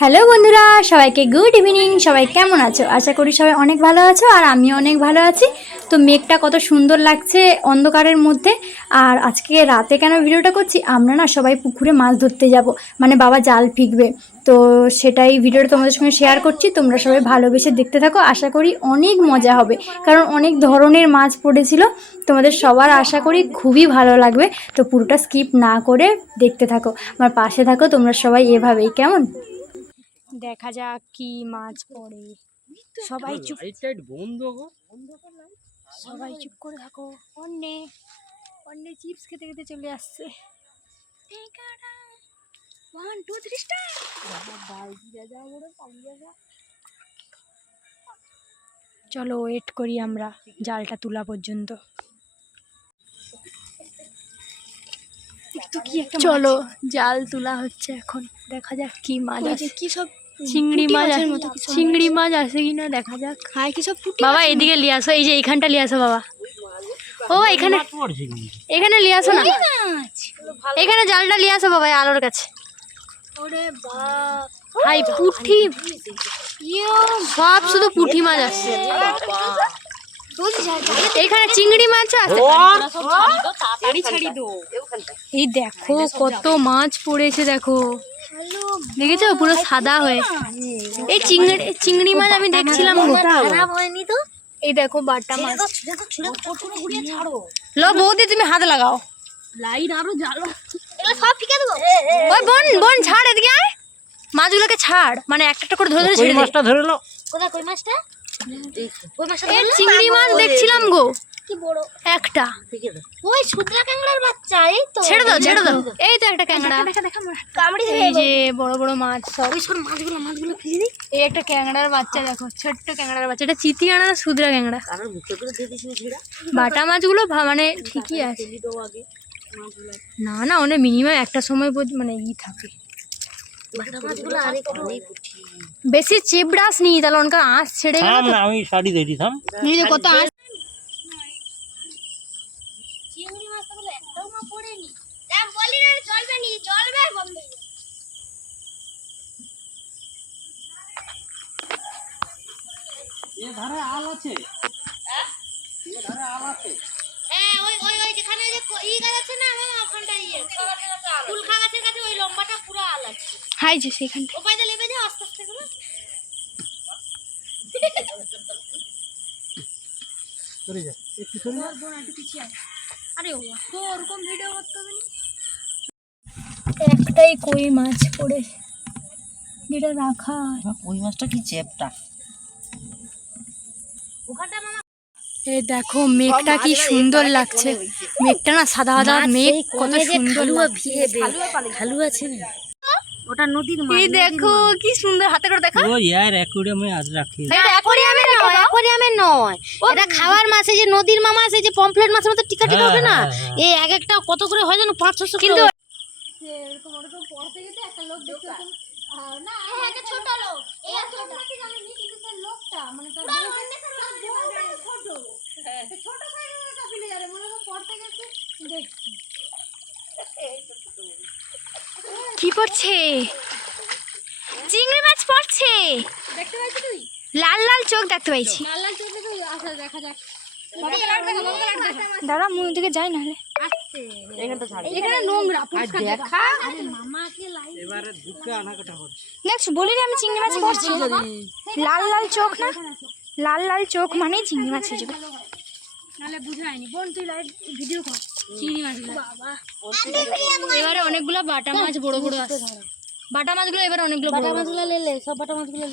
Hello বন্ধুরা, সবাইকে good evening সবাই কেমন আছো? আশা করি সবাই অনেক ভালো আছো আর আমি অনেক ভালো আছি। তো মেঘটা কত সুন্দর লাগছে অন্ধকারের মধ্যে। আর আজকে রাতে কেন ভিডিওটা করছি? আমরা না সবাই পুকুরে মাছ ধরতে যাব। মানে বাবা জাল ফিকবে। তো সেটাই ভিডিওটা তোমাদের সঙ্গে শেয়ার করছি। তোমরা সবাই ভালোবেসে দেখতে থাকো। আশা করি অনেক মজা হবে। কারণ অনেক ধরনের মাছ পড়েছিল। তোমাদের সবার আশা করি খুবই ভালো লাগবে। তো পুরোটা স্কিপ না করে দেখতে থাকো। আমার পাশে থাকো, তোমরা সবাই এভাবেই। কেমন? দেখা যাক কি মাছ পড়ে। সবাই চুপ লাইট বন্ধ সবাই চুপ করে থাকো। অন্যে অন্যে চিপস খেতে খেতে চলে আসছে। ওয়ান টু থ্রি স্টার চলো ওয়েট করি আমরা জালটা তোলা পর্যন্ত। চলো জাল তোলা হচ্ছে এখন। দেখা যাক কি মাছ আছে কি সব চিংড়ি মাছ আছে- চিংড়ি মাছ আছে কিনা দেখা যাক। হাই কি সব বাবা এদিকে নিয়ে আসো এই যে এইখানটা নিয়ে আসো বাবা। ও এখানে এখানে নিয়ে আসো না এখানে জালটা নিয়ে আসো বাবা আলোর কাছে। ওরে বাপ। হাই পুঁটি। সব শুধু পুঁটি মাছ আসছে এখানে চিংড়ি মাছ আছে। এই দেখো কত মাছ পড়েছে দেখো। দেখেছ? পুরো সাদা হয়ে এই চিংড়ি চিংড়ি মাছ আমি দেখছিলাম তো? এই দেখো বাটা মাছ। লো বৌদি তুমি হাত লাগাও। লাইট আরও জ্বালো। সব ফিকে দেবো? ওই বোন বোন ছাড় এদিকে আয়। মাছগুলোকে ছাড়। মানে একটা একটা করে ধরে ধরে ছেড়ে দে। মাছটা ধরে নাও। কোথায় কই মাছটা? কই মাছটা চিংড়ি মাছ দেখছিলাম গো। কি বড়? একটা। ওই সুতরা কাংড়ার বাচ্চা এই তো। ছেড়ে দাও ছেড়ে দাও। এই তো একটা ক্যাংড়া। দেখা দেখা কামড়ি দেবে এই যে বড় বড় মাছ। সব ওই সব মাছগুলো মাছগুলো ফেলে দিই। এই একটা ক্যাংড়ার বাচ্চা দেখো ছোট্ট ক্যাংড়ার বাচ্চা। এটা চিতি না সুদরা ক্যাংড়া? কারোর মুখে করে দিয়ে দিস ছিড়া। বাটা মাছগুলো মানে ঠিকই আছে। না না ওনে মিনিমাম একটা সময় মানে ই থাকে। বাটা মাছগুলো আরেকটু বেশি চিপড়াস নি তাহলে ওনকার আঁশ ছেড়ে গেলে আমি শাড়ি দিয়ে দিতাম কত আঁশ চিংড়ি মাছ তো বলে একটাও মা পড়েনি না নি বন্ধ হয়ে এ ধারে আল আছে। হ্যাঁ? ওই ওই ওই যেখানে যে ই গাছ আছে না মামা ওখানটা ইয়ে। ফুলখা গাছের কাছে ওই লম্বাটা পুরো আল আছে। হাই যে সেখানে ও পাইতে লেবে যাও আস্তে আস্তে করে। সরে যা। একটু সরে যা। আরে ও তো ওরকম ভিডিও করতে হবে একটাই কই মাছ পড়ে। যেটা রাখা। ওই মাছটা কি চেপটা এই দেখো মেঘটা কি সুন্দর লাগছে। মেঘটা না সাদা সাদা মেঘ কত সুন্দর ঢালু আছে না? ওটা নদীর এই দেখো কি সুন্দর হাতে করে দেখা। ও ইয়ার অ্যাকুরিয়ামে আজ রাখি। এটা অ্যাকোরিয়ামে নয় অ্যাকোরিয়ামের নয়। এটা খাওয়ার মাছ এই যে নদীর মামা আছে এই যে পমফ্লেট মাছের মতো টিকা টিকা হ্যাঁ, হবে না? হ্যাঁ, হ্যাঁ। এই এক একটা কত করে হয় জানো পাঁচ ছশো কিন্তু কিন্তু ছোট লোক। এই জানেনি কিন্তু লোকটা মানে তার ছোট। ছোট সাইজের কাপিলে যারে মনে হয় পড়তে গেছে। দেখছি। কি পড়ছে? চিংড়ি মাছ পড়ছে। দেখতে তুই? লাল লাল চোখ দেখতে পাইছি। লাল লাল চোখ আচ্ছা দেখা যাক। দাঁড়া মুখ দিকে যাই নাহলে। করছে বলি আমি চিংড়ি মাছ পড়ছি। লাল লাল চোখ না? লাল লাল চোখ মানেই চিংড়ি মাছ হয়ে বাবা। এবারে অনেকগুলো বাটা মাছ বড় বড় আসছে বাটা মাছগুলো এবারে অনেকগুলো বড় বড়। মাছগুলো লেলে সব বাটা মাছগুলো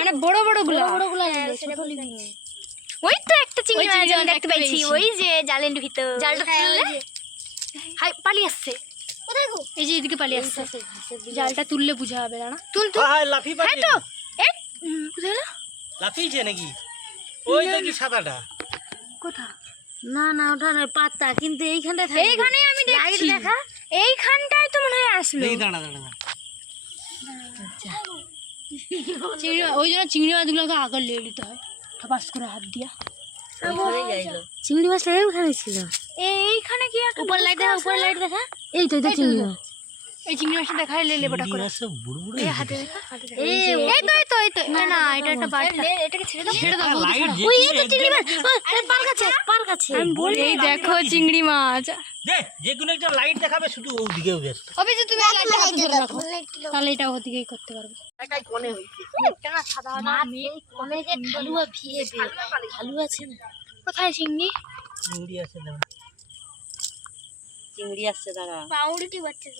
মানে বড় বড়গুলো ছোট লিবি ওই তো একটা চিংড়ি মাছ মাছ দেখতে পাইছি ওই যে জালের ভিতর। জালটা তুললে? হাই পালিয়ে আসছে। কোথায় গো? এই যে এদিকে পালিয়ে আসছে। জালটা তুললে বুঝা হবে না তুল তুল। হ্যাঁ লাফি হ্যাঁ তো। এ কোথায় গেলো লাফিয়েছে নাকি? ওই দেখি সাদাটা। কোথা? না না ওটা নয় পাতা। কিন্তু এইখানটায় থাকে এইখানে আমি দেখছি। দেখা? এইখানটায় তো মনে হয় আসলো। দেখি দাঁড়া দাঁড়া দাঁড়া। চিংড়ি ওই জন্য চিংড়ি মাছগুলোকে আগে লেগে দিতে হয়। ঠাপাস করে হাত দিয়া। চিংড়ি মাছটা ওখানে ছিল। এইখানে কি একটা উপর লাইট দেখা উপর লাইট দেখা। এই তো এটা চিংড়ি মাছ। এই চিংড়ি মাছটা দেখায় লে লেবোটা করে। সব বুড়ো বুড়ো এই হাতে। এই এই তো এই তো এই তো না না এটা একটা এটাকে ছেড়ে দাও। ছেড়ে দাও ওই এই তো চিংড়ি মাছ। পার কাছে পার কাছে আমি বলি এই দেখো চিংড়ি মাছ। দে যে কোনো একটা লাইট দেখাবে শুধু ব্যস্ত। অবি যে তুমি লাইটটা হাতে ধরে রাখো। তাহলে এটা ওদিকেই করতে পারবে। কোথায় চিংড়ি। চিংড়ি আছে না? চিংড়ি? আসছে দাঁড়া। পাউরুটি বাচ্চা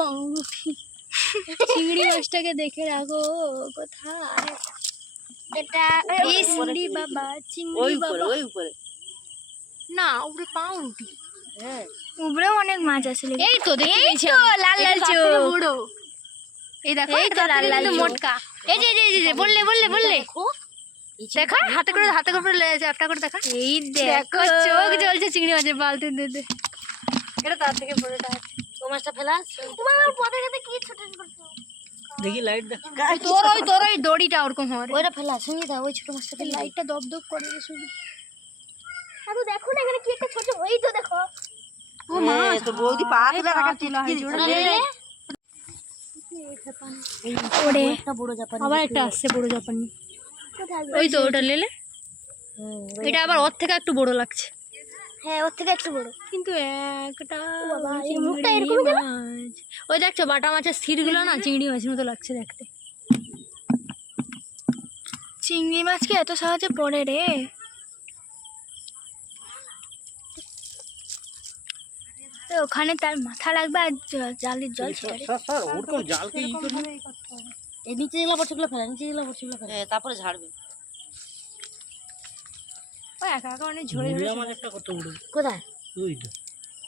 চিংড়ি মাছটাকে দেখে রাখো কোথায়? এটা চিংড়ি বাবা চিংড়ি বাবা। ওই উপরে। না উপরে পাউরুটি। হ্যাঁ। উপরেও অনেক মাছ আছে এই তো এই তো লাল লাল চোখ। এই দেখো এই তো লাল লাল মোটকা। এই যে এই যে, বললে বললে বললে। দেখা। হাতে করে হাতে করে চ্যাপটা করে দেখা এই দেখো। চোখ জ্বলছে চিংড়ি মাছের বালতি দিতে এটা তার থেকে বড়টা আছে। মাছটা ফেলা। তোমার আমার পথে গেছে কি ছোট দেখি লাইট তোর ওই তোর ওই দড়িটা ওরকম হবে ওইটা ফেলা সঙ্গে দাও ওই ছোট মাছটা লাইটটা দপ দপ করে রে শুধু আরে দেখো না এখানে কি একটা ছোট ওই তো দেখো। ও মা বৌদি পা তুলে রাখা ওরে একটা বড় জাপানি আবার একটা আসছে বড় জাপানি। ওই তো ওটা লেলে। এটা আবার ওর থেকে একটু বড় লাগছে। হ্যাঁ ওর থেকে একটু বড়। কিন্তু একটা মুখটা এরকম কেন? মাছ। ওই দেখছ বাটা মাছের স্থিরগুলো না চিংড়ি মাছের মতো লাগছে দেখতে। চিংড়ি মাছ কি এত সহজে পড়ে রে? ওখানে তার মাথা লাগবে আর জালের জল জালকে এই নিচে যেগুলো পড়ছে গুলো ফেলা নিচে যেগুলো পড়ছে গুলো ফেলা। হ্যাঁ তারপরে ঝাড়বে। ও একা একা অনেক ঝরে ঝরে মাছ একটা কত বড়? কোথায়? ওই তো।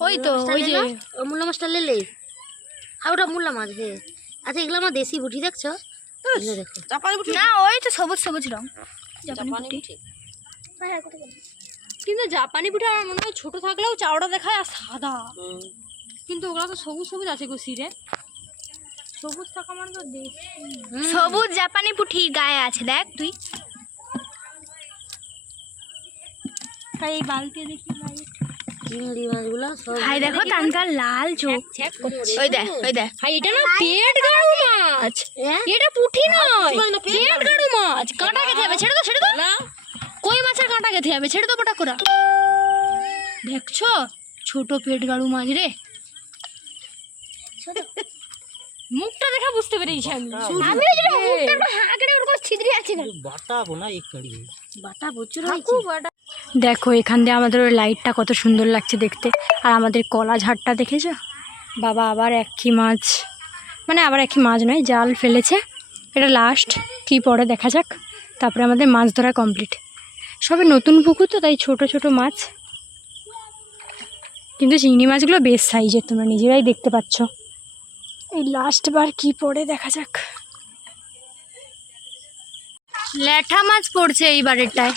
ওই তো ওই যে ও মুলা মাছটা লেলে। আর ওটা মুলা মাছ হে। আচ্ছা এগুলো আমার দেশি বুটি দেখছ? বুটি না ওই তো সবুজ সবুজ রং। জাপানি। বুটি হ্যাঁ কিন্তু জাপানি পিঠা আমার মনে হয় ছোট থাকলেও চাওড়া দেখায় আর সাদা। কিন্তু ওগুলো তো সবুজ সবুজ আছে গো সিরে সবুজ থাকা মানে তো সবুজ জাপানি পুঁঠির গায়ে আছে দেখ তুই। এই বালতি দেখি চিংড়ি মাছগুলো সব ভাই দেখো তানকার লাল চোখ। ওই দেখ ওই দেখ। ভাই এটা না পেট গাড়ু মাছ। এটা পুঁঠি নয়। পেট গাড়ু মাছ। কাঁটা খেতে হবে ছেড়ে দাও ছেড়ে দাও। কই মাছের কাঁটা খেতে হবে? ছেড়ে দাও পটা করা দেখছ? ছোট পেট গাড়ু মাছ রে। মুখটা দেখা বুঝতে পেরেছি আমি। আমি মুখটা একটু হাঁকড়ে ওরকম ছিদ্রি আছে কেন বাটা না এক কাড়ি বাটা প্রচুর হয়েছে। দেখো, এখান দিয়ে আমাদের ওই লাইটটা কত সুন্দর লাগছে দেখতে। আর আমাদের কলা ঝাড়টা দেখেছ? বাবা, আবার একই মাছ। মানে আবার একই মাছ নয়, জাল ফেলেছে। এটা লাস্ট কি পরে দেখা যাক। তারপরে আমাদের মাছ ধরা কমপ্লিট সবে নতুন পুকুর তো, তাই ছোট ছোট মাছ। কিন্তু চিংড়ি মাছগুলো বেশ সাইজের তোমরা নিজেরাই দেখতে পাচ্ছ। এই লাস্ট বার কি পড়ে দেখা যাক। ল্যাঠা মাছ পড়ছে এইবারেরটায়।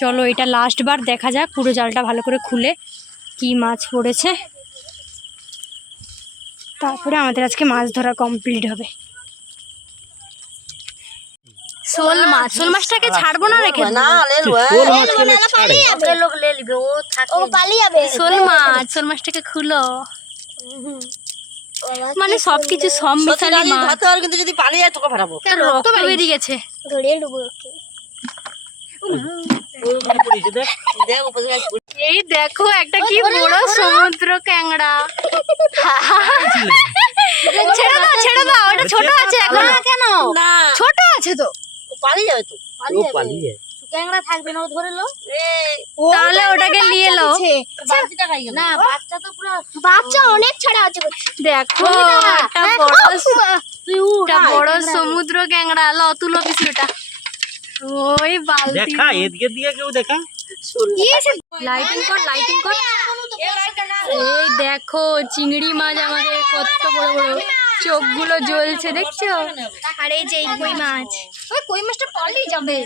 চলো এটা লাস্ট বার দেখা যাক পুরো জালটা ভালো করে খুলে কি মাছ পড়েছে। তারপরে আমাদের আজকে মাছ ধরা কমপ্লিট হবে। শোল মাছ শোল মাছটাকে ছাড়বো না রেখে না লেলু ওর মাছ খেলে ছাড়ে। ওকে লোক লে লিবে ও থাকে। ও পালিয়ে যাবে। শোল মাছ শোল মাছটাকে খুলো। মানে সব কিছু সব মিশালি মাছ। ধরতে পারো কিন্তু যদি পালিয়ে যায় তোকে ফাটাবো। রক্ত বেরিয়ে গেছে? ধরে নেব ওকে। এই দেখো একটা কি বড় সমুদ্র ক্যাংড়া। ছেড়ে দাও ছেড়ে দাও ওটা ছোট আছে এখন। কেন? ছোট আছে তো। পালিয়ে যাবে তো। ও পালিয়ে ক্যাংড়া থাকবে না ও ধরে লো তাহলে ওটাকে নিয়ে এলো বালতিটা খাই গেল। না বাচ্চা তো পুরো বাচ্চা অনেক ছাড়া আছে দেখো একটা বড় তুই বড় সমুদ্র ক্যাংড়া। ল তুলো পিছুটা ওই বালতি দেখা এদিকে দিয়ে কেউ দেখা? লাইটিং কর লাইটিং কর। এই দেখো চিংড়ি মাছ আমাদের কত বড় বড় চোখগুলো জ্বলছে দেখছ? আর এই যে কই মাছ। ওই কই মাছটা পালিয়ে যাবে।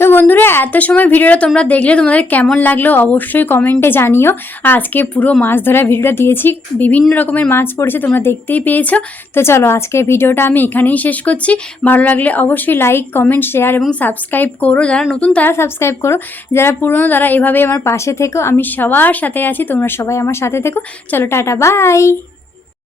তো বন্ধুরা, এত সময় ভিডিওটা তোমরা দেখলে তোমাদের কেমন লাগল অবশ্যই কমেন্টে জানিও। আজকে পুরো মাছ ধরা ভিডিওটা দিয়েছি, বিভিন্ন রকমের মাছ পড়েছে, তোমরা দেখতেই পেয়েছ। তো চলো আজকে ভিডিওটা আমি এখানেই শেষ করছি। ভালো লাগলে অবশ্যই লাইক কমেন্ট শেয়ার এবং সাবস্ক্রাইব করো। যারা নতুন, তারা সাবস্ক্রাইব করো। যারা পুরনো, তারা এভাবেই আমার পাশে থেকো। আমি সবার সাথে আছি, তোমরা সবাই আমার সাথে থেকো। চলো, টাটা বাই